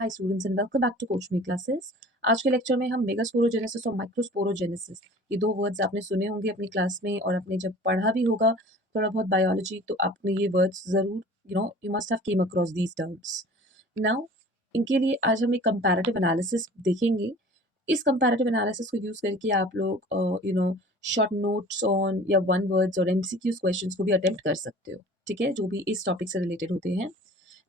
Hi students and welcome back to Coach Me classes. आज के lecture में हम मेगास्पोरोजेनेसिस और माइक्रोस्पोरोजेनेसिस ये दो वर्ड्स आपने सुने होंगे अपनी क्लास में, और आपने जब पढ़ा भी होगा थोड़ा बहुत बायोलॉजी, तो आपने ये वर्ड्स जरूर you must have came across these terms. Now इनके लिए आज हम एक कंपैरेटिव एनालिसिस देखेंगे। इस कंपैरेटिव एनालिसिस को यूज करके आप लोग शॉर्ट नोट्स ऑन या वन वर्ड्स और एमसीक्यूज क्वेश्चंस को भी अटेम्प्ट कर सकते हो, ठीक है, जो भी इस टॉपिक से रिलेटेड होते हैं।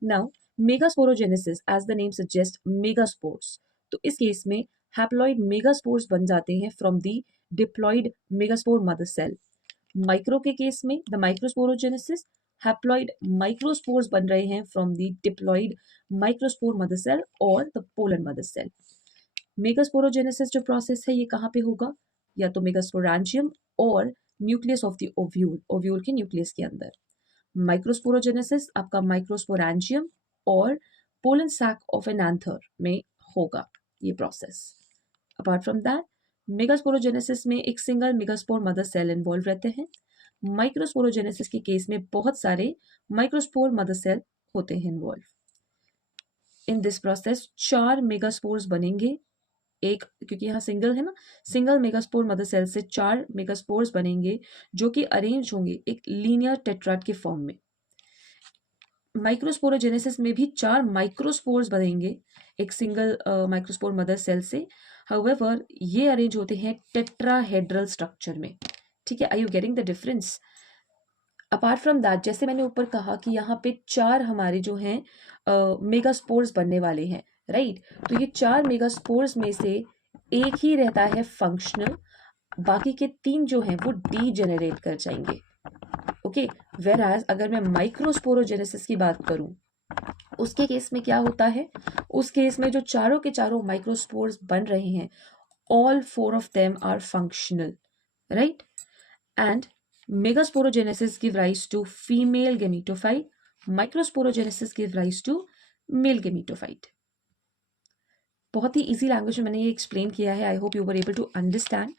Now megasporogenesis as the name suggest megaspores, तो इस केस में हैप्लॉइड मेगास्पोर्स बन जाते हैं from the diploid megaspore mother cell. Micro के केस में द माइक्रोस्पोरोजेनेसिस हैप्लॉइड माइक्रोस्पोर्स बन रहे हैं from the diploid microspore mother cell और the pollen mother cell. Megasporogenesis जो प्रोसेस है ये कहाँ पे होगा? या तो मेगास्पोरेंजियम और nucleus of the ovule, ovule के न्यूक्लियस के अंदर। माइक्रोस्पोरोजेनेसिस आपका माइक्रोस्पोरेंजियम और pollen sac of an anther में होगा ये process. Apart from that megasporogenesis में एक single megaspore mother cell involve रहते हैं। माइक्रोस्पोरोजेनेसिस के केस में बहुत सारे माइक्रोस्पोर मदर सेल होते हैं involve. In this process 4 megaspores बनेंगे, एक क्योंकि यहाँ सिंगल है ना, सिंगल मेगास्पोर मदर सेल से 4 मेगास्पोर्स बनेंगे जो कि अरेंज होंगे एक लीनियर टेट्राड के फॉर्म में। माइक्रोस्पोरोजेनेसिस में भी 4 माइक्रोस्पोर्स बनेंगे एक सिंगल माइक्रोस्पोर मदर सेल से। हाउएवर ये अरेंज होते हैं टेट्राहेड्रल स्ट्रक्चर में, ठीक है। Are you getting the difference? Apart from that, जैसे मैंने ऊपर कहा कि यहाँ पे 4 हमारे जो हैं मेगास्पोर्स बनने वाले हैं, राइट। तो ये 4 मेगास्पोर्स में से एक ही रहता है फंक्शनल, बाकी के 3 जो हैं वो डीजेनरेट कर जाएंगे, ओके। वेर एज अगर मैं माइक्रोस्पोरोजेनेसिस की बात करूं, उसके केस में क्या होता है? उस केस में जो चारों के चारों माइक्रोस्पोर्स बन रहे हैं, all 4 of them are functional, right. And megasporogenesis give rise to female gametophyte, microsporogenesis give rise to male gametophyte। बहुत ही इजी लैंग्वेज में मैंने ये एक्सप्लेन किया है। I hope you were able to understand.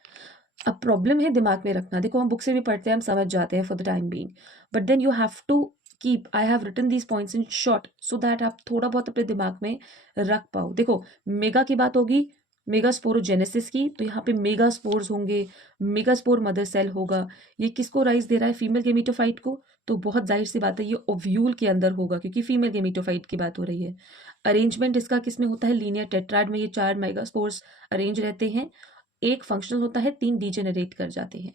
अब प्रॉब्लम है दिमाग में रखना, देखो हम बुक से भी पढ़ते हैं, हम समझ जाते हैं for the time being, but then you have to keep, I have written these points in short so that आप थोड़ा बहुत अपने दिमाग में रख पाओ। देखो मेगा की बात होगी, मेगास्पोरोजेनेसिस की, तो यहाँ पे मेगास्पोर्स होंगे, मेगास्पोर मदर सेल होगा। ये किसको राइज दे रहा है? फीमेल गेमीटोफाइट को। तो बहुत जाहिर सी बात है ये ओव्यूल के अंदर होगा क्योंकि फीमेल गेमीटोफाइट की बात हो रही है। अरेंजमेंट इसका किस में होता है? लीनियर टेट्राड में ये 4 मेगास्पोर्स अरेंज रहते हैं, एक फंक्शनल होता है, 3 डीजेनरेट कर जाते हैं।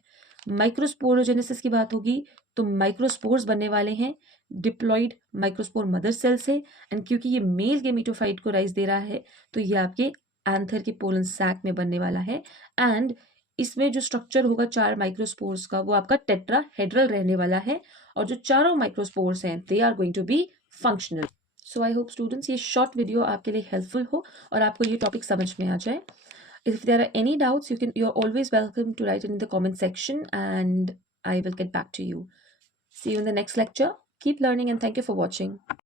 माइक्रोस्पोरोजेनेसिस की बात होगी तो माइक्रोस्पोर्स बनने वाले हैं डिप्लॉइड माइक्रोस्पोर मदर सेल से, एंड क्योंकि ये मेल गेमीटोफाइट को राइज दे रहा है तो ये आपके एंथर के पोलन सैक में बनने वाला है। एंड इसमें जो स्ट्रक्चर होगा 4 माइक्रोस्पोर्स का वो आपका टेट्राहेड्रल रहने वाला है, और जो चारों माइक्रोस्पोर्स हैं they are going to be functional. So I hope students ये शॉर्ट वीडियो आपके लिए हेल्पफुल हो और आपको ये टॉपिक समझ में आ जाए। If there are any doubts, you're always welcome to write it in the comment section and I will get back to you. See you in the next lecture. Keep learning and thank you for watching.